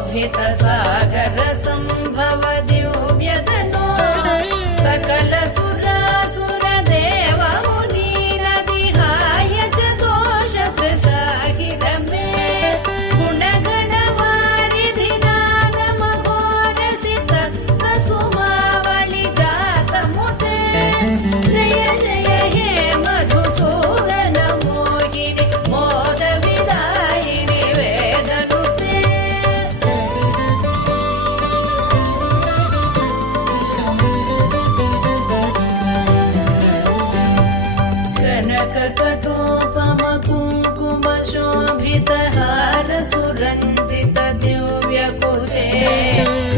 शोभितसागर सम्भव दिव्यतनो सकल सुरासुरदेव मुनीरदिहाय च दोषत्रसाहिर मे गुणगणवारिधिनादमघोरसि तत्तसुमावळि जातमुते जय जय हे मधुसूदन मोहिनि मोदविदायिनि वेदनुते कनककटोपम कुङ्कुम शोभितहार सुरञ्जित दिव्यकुचे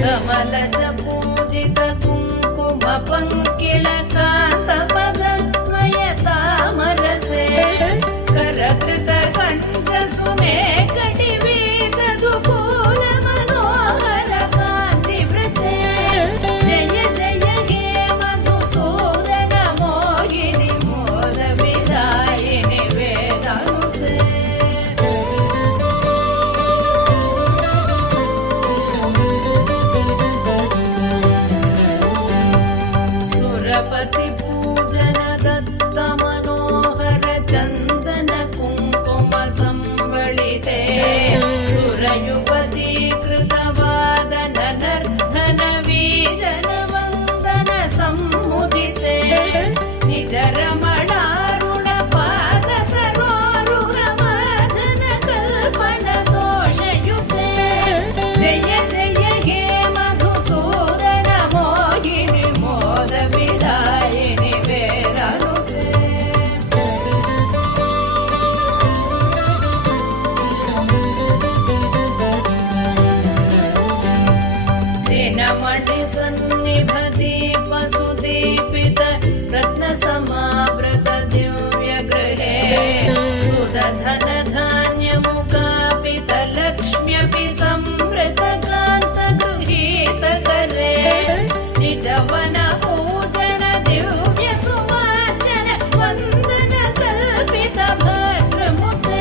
कमलज पूजित कुङ्कुम पङ्किल कान्तपदद्वय तामरसे करकृत कञ्च सुमेकटिवीत दुकूल मनोहर कान्तिवृते जय जय हे मधुसूदन मोहिनि मोदविदायिनि वेदनुते सुरपति पूजन दत्त मनोहर चन्दन कुङ्कुम संवलिते सुरयुवती कृतवादन नर्धन वीजन वन्दन सम्मुदिते निज रमणारुण पाद सरोरुहमर्दन कल्पन दोषयुते जय जय हे मधुसूदन मोहिनि मोदविदायिनि वेदनुते दिनमणि सन्निभ दीप सुदीपित रत्नसमावृत दिव्यगृहे सुदधन धान्यमुकापित लक्ष्म्यपि संवृत क्रान्त गृहीत करे निजवन पूजन दिव्य सुवाचन वन्दन कल्पित भद्रमुते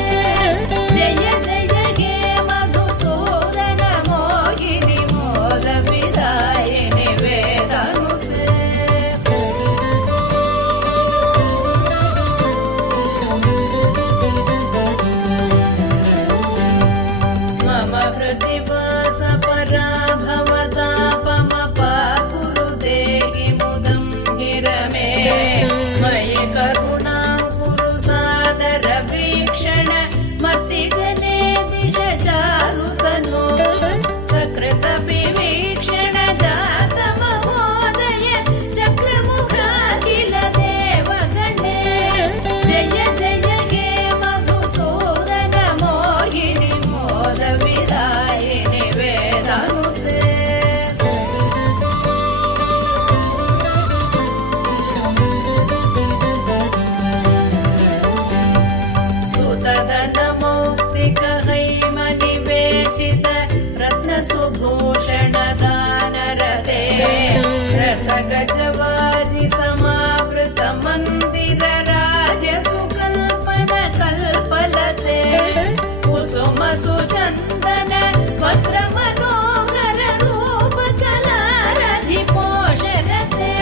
जय जय हे मधुसूदन मोहिनि मोदविदायिनि वेदनुते मम हृदि वास पराभवतापमपाकुरु देहि मुदं हिरमे मयि करुणां कुरु सादर वीक्षण मतिजने दिश चारुतनो सकृत विवीक्षण जात महोदय चक्रमुखाखिल देवगणे जय जय हे मधुसूदन मोहिनि मोदविदायिनि वेदनुते सुतदन मौक्तिक हैमनिवेशित रत्नसुभूषण दानरते रथ गजवाजि समावृत मन्दिर राजसुकल्पन कल्पलते कुसुम सुचन्दन वस्त्र मनोहर रूप कलारधि पोषरते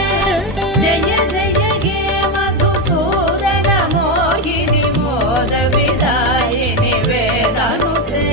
जय जय हे मधुसूदन मोहिनि मोदविदायिनि वेदनुते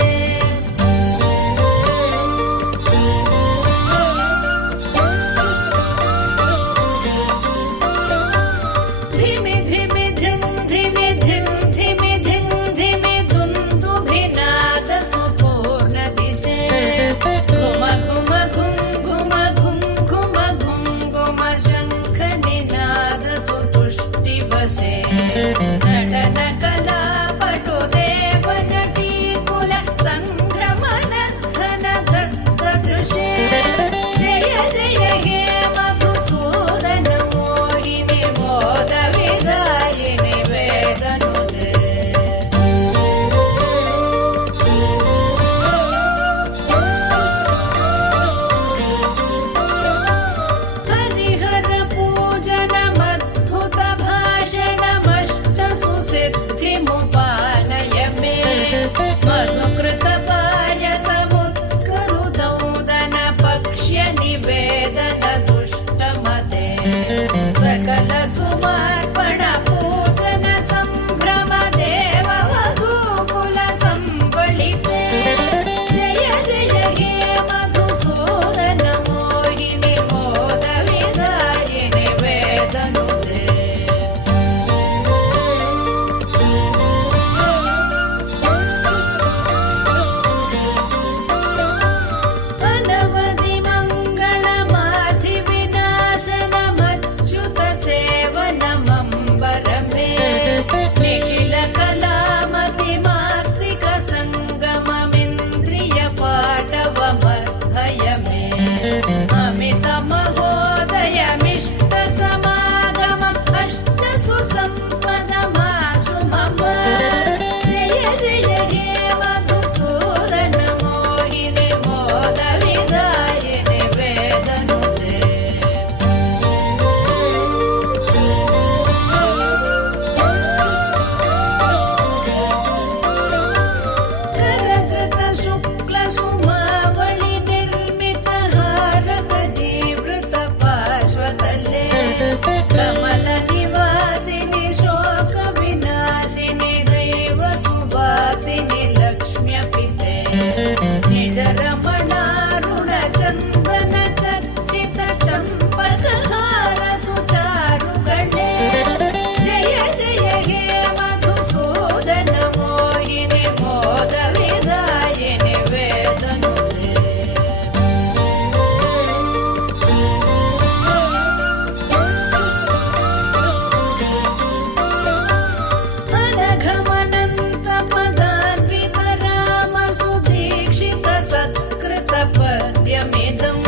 पद्यमिदम्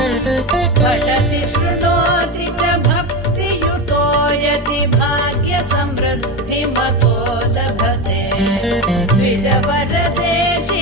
पठति शृणोति च भक्तियुतो यदि भाग्यसमृद्धिमतो लभते द्विजवरदेशि